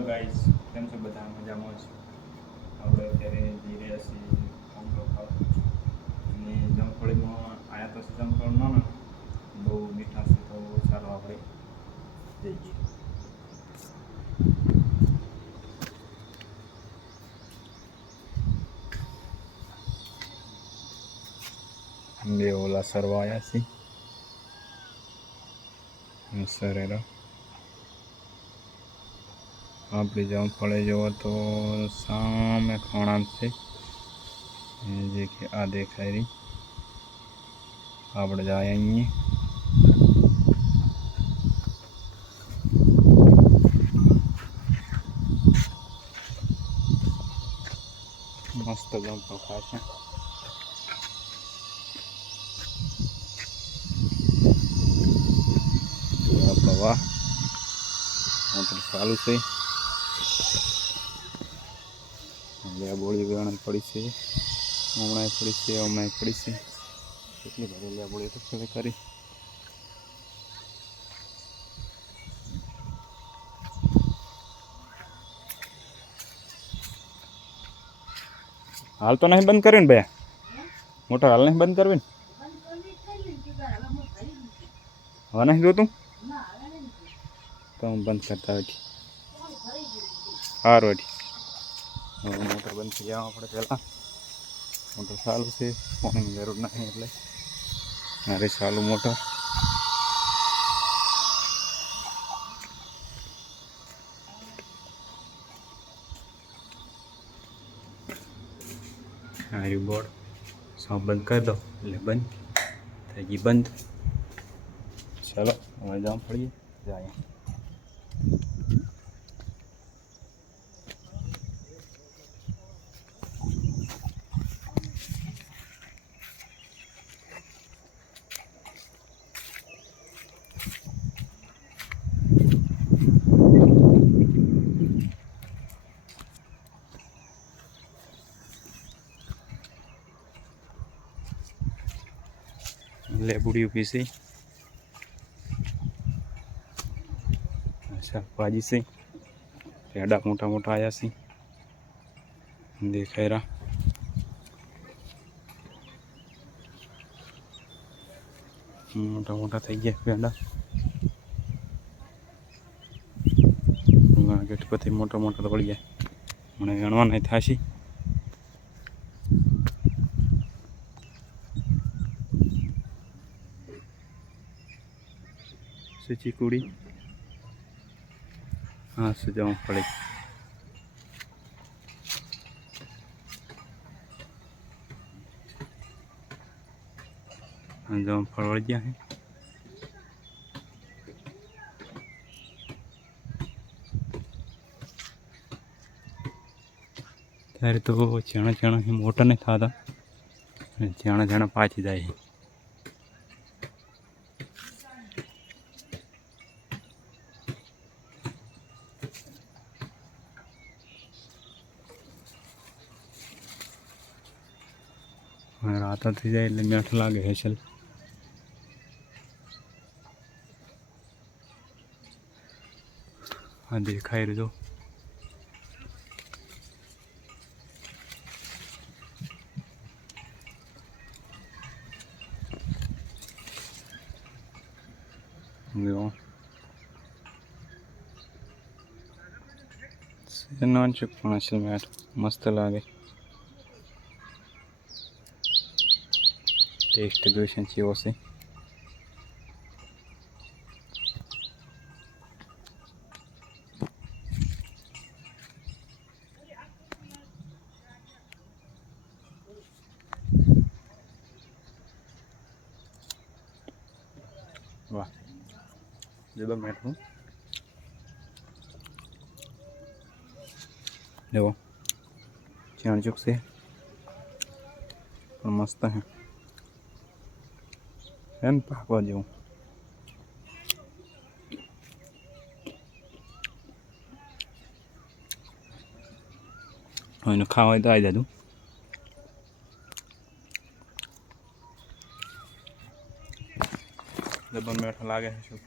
Hello guys, કેમ છો બધા? મજામાં જ. આપણે અત્યારે જઈ રહ્યા છીએ જામફળ ખાવા અને જામફળીમાં આયા તો જામફળ ના બહુ મીઠા છે, તો ચાલો આપણે જઈએ. બે ઓલા સરવા આવ્યા છે સરેરા. આપણી જામફળે જોવો તો સામે ખાણા છે, જે કે આ દેખાય રહી. આપણે જાય અહીંયા મસ્ત જામફળ ખાશે. વાહ, મોટર ચાલુ છે. લેબોળી વેણ પડી છે, હમણાં પડી છે, હમણાં પડી છે. કેટલી બધી લેબોળી તો કરી. હાલ તો નહીં બંધ કરવી ને ભાઈ, મોટર હાલ નહીં બંધ કરવી ને. હવે નહીં જોતું તો હું બંધ કરતા હોય. સારું હોય. હવે મોટર બંધ થઈ જવા આપણે પહેલાં. મોટર ચાલુ છે, પાણીની જરૂર નહીં એટલે મારે ચાલુ મોટર. હાર્યું બોર્ડ સૌ બંધ કરી દો એટલે બંધ થઈ ગઈ. બંધ. ચાલો હવે જામફળીએ જાય. લેબુડી ઊભી છે, શાકભાજી છે, પેડા મોટા મોટા આવ્યા છે, દેખાય રહ્યા. મોટા મોટા થઈ ગયા પેડા. ગેટ પરથી મોટા મોટા તો પડી ગયા. મને ગણવા નહીં થશે. ચીકુડી હા સજાવું પડે. જામફળ વળી ગયા છે. ત્યારે તો ચણા ચણા મોટા નહીં થતા, ચણા ચણા પાછી જાય છે. રાત થઈ જાય એટલે મેઠ લાગે છે. ચાલ આ દેખાય રહ્યો. નોન ચૂક પણ અસલ મેઠ મસ્ત લાગે. ટેસ્ટ જોઈશે કેવો છે. વાહ, જબર મેઠું. જુઓ ચાણચુક છે પણ મસ્ત હે. એમ પાકવા જેવું. એનું ખાવા હોય તો આવી જતું. જબર મેઠો લાગે છે. શું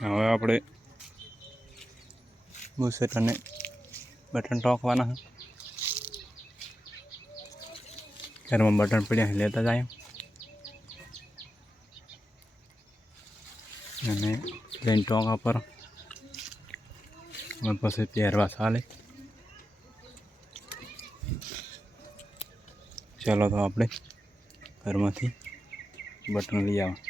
હવે આપણે બુસેટ અને બટન ટોકવાના ઘરમાં બટન પડ્યા લેતા જાય અને લઈને ટોકા પર પછી પહેરવા ચાલે. ચાલો તો આપણે ઘરમાંથી બટન લઈ આવા.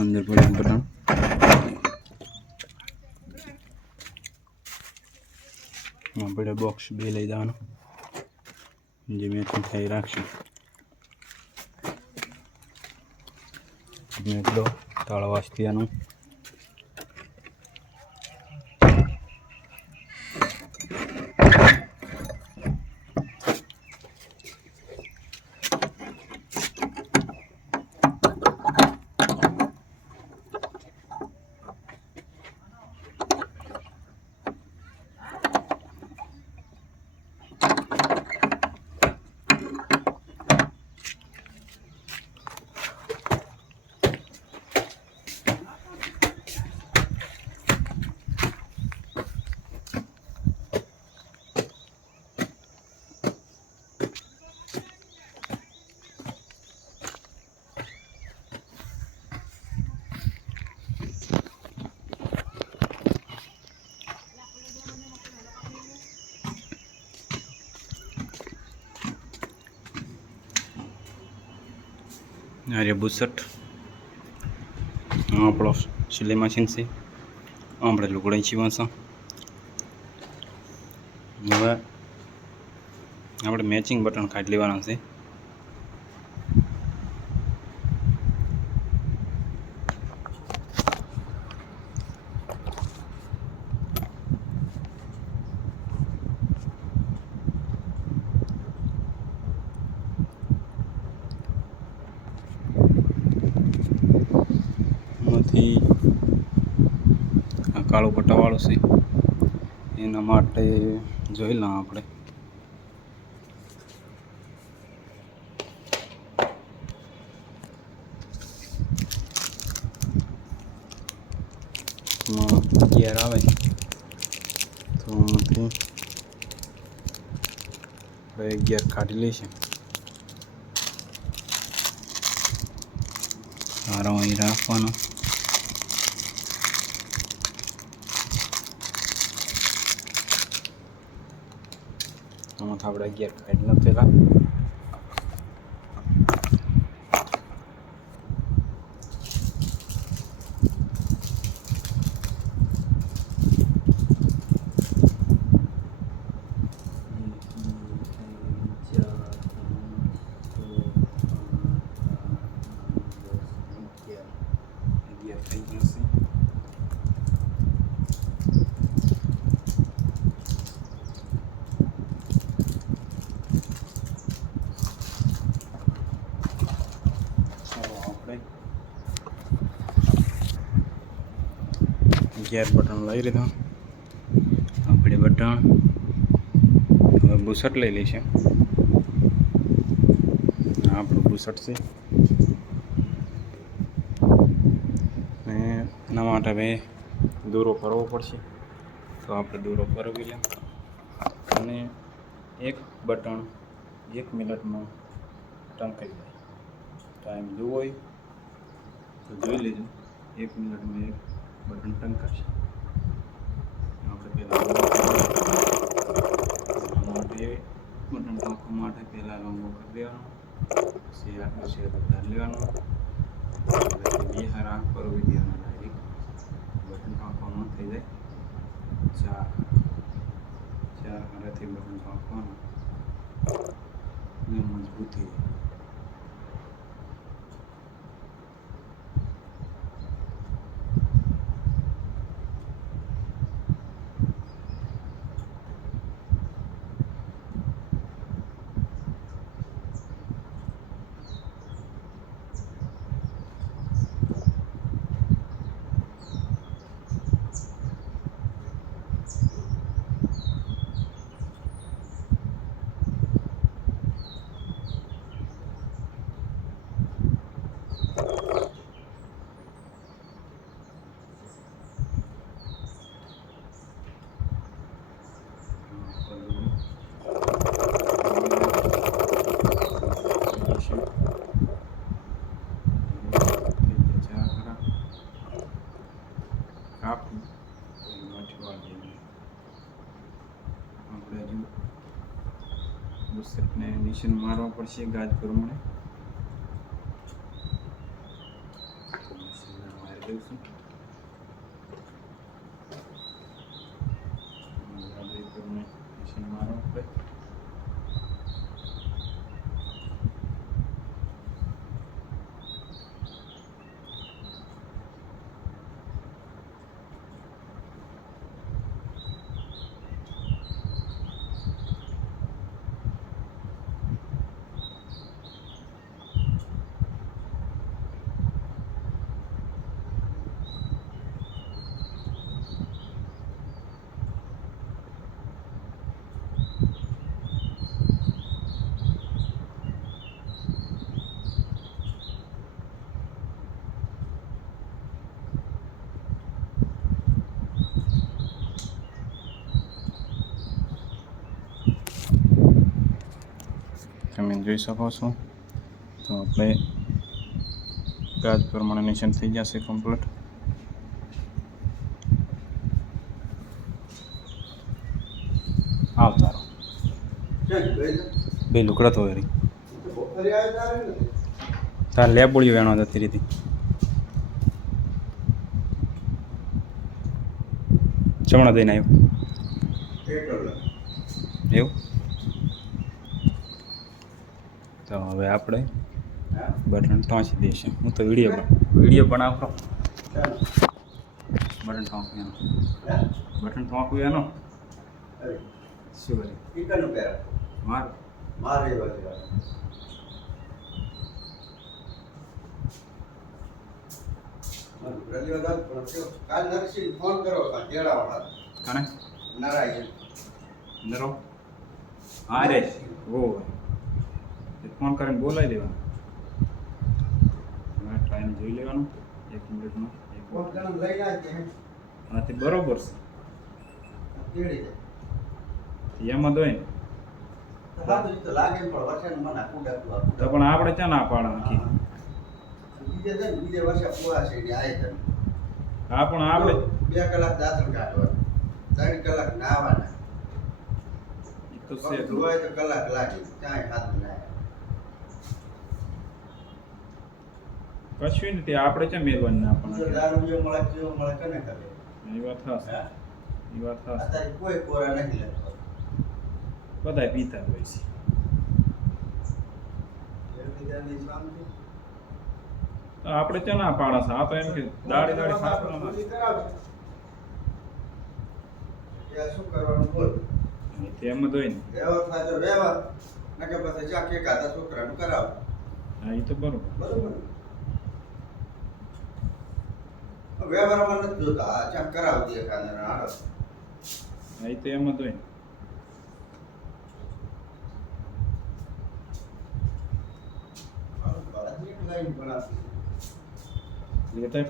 અંદર પડ્યા બટન આપણે બોક્સ 2 લઈ જવાનું જે મેચિંગ થઈ રાખશું. એટલો તાળો વાસ્તિયાનું अरे बुसट આપણો સિલાઈ મશીન છે. આપણે લુગડા સીવવાનું છે. હવે આપણે મેચિંગ બટન કાઢી લેવાના છે. આ કાળું પટ્ટાવાળું છે એના માટે જોઈ લઉં આપણે. ગિયર આવે તો ગિયર કાઢી લઈશું. સારો અહીં રાખવાનો. આમાં આપણે ગિયર કાઢી લો પહેલાં. ગિયર થઈ જશે. ગિયર બટન લઈ લીધું. આપણે બટન હવે બુસટ લઈ લઈશું. આપણું બુસટ છે ને એના માટે હવે દોરો કરવો પડશે. તો આપણે દોરો કરવી લે અને એક બટન 1 મિનિટમાં ટંકાઈ જાય. ટાઈમ જોવો હોય તો જોઈ લેજો. 1 મિનિટમાં એક બટન ટંકાશે. આપણે પહેલાં માટે બટન ટાંકવા માટે પહેલાં લાંબો કરી દેવાનો. પછી આટલું છે વધારે લેવાનું. બે હારા કરવી દેવાના. ડાયરેક્ટ બટન ટાંકવામાં થઈ જાય 4 હારાથી બટન ટાંકવાનું ને મજબૂત થઈ જાય. મશીન મારવા પડશે ગાજ પ્રમાણે મશીન મારી દઈશું મશીન મારવા પડે તમે જોઈ શકો છો તો આપણે ગાજ પ્રમાણે નિશાન થઈ જશે કમ્પ્લીટ આવતારો બે લુકડા તો રી તાર લેબોળી વેણો જતી રીતી ચમણા દઈને આવ્યો એવું તો હવે આપણે બટન ટોંચી દઈશું હું તો વિડીયો બનાવતો બટન ટોંકવું એનો શું કરે ફોન કરો કને નારાયણ નરો હા રે ઓ ફોન કરીને બોલાવી દેવાનું ટાઈમ જોઈ લેવાનો 1 મિનિટનો ફોન કરીને લઈને આવજે હા તે બરોબર છે એમાં દોય ને તો લાગે પણ વર્ષે મને કુડા તો પણ આપણે ક્યાં ના પાડે નક્કી બીજે વર્ષે પૂરા છે ને આય તમે હા પણ આપણે 2 કલાક દાંતણ કાઢવાના 3 કલાક નાવાના ઈ તો છે ધોવાય તો કલાક લાગે કાંઈ હાથ ના કશું નથી આપણે ક્યાં મેળવાની ના પણ દારૂ જે મળે કેવો મળે કને કરે એ વાત થશે અત્યારે કોઈ કોરા નથી લેતો બધા પીતા હોય છે તો આપણે ક્યાં ના પાડે છે આ તો એમ કે દાડી સાપરામાં શું કરવાનું બોલ એમ જ હોય ને વ્યવહાર થાય તો વ્યવહાર નકે પછી ચા કે કાતા છોકરાનું કરાવ હા એ તો બરોબર વ્યવહારમાં નથી જોતા આ ચા કરાવી દે કાંદરા હાલો હા એ તો એમ જ હોય ને લેતા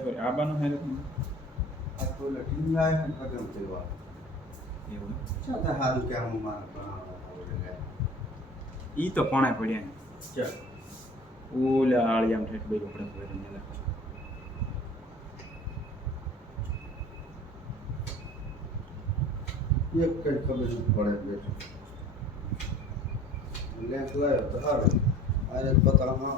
ફરી આબાનો હે આ તો લટીન લાય ને પગમ દેવા એવું ચાતા હાદુ કે આમ માર ભણાવવા ઈ તો કોણે પડ્યા ને ચાલ ઓલા આળિયામ ઠેઠ બે લોકડા પડ્યા ને એક કઈ ખબર નથી પડે બેઠો લેન્સ લાયો તો હારું આજે બતાવવામાં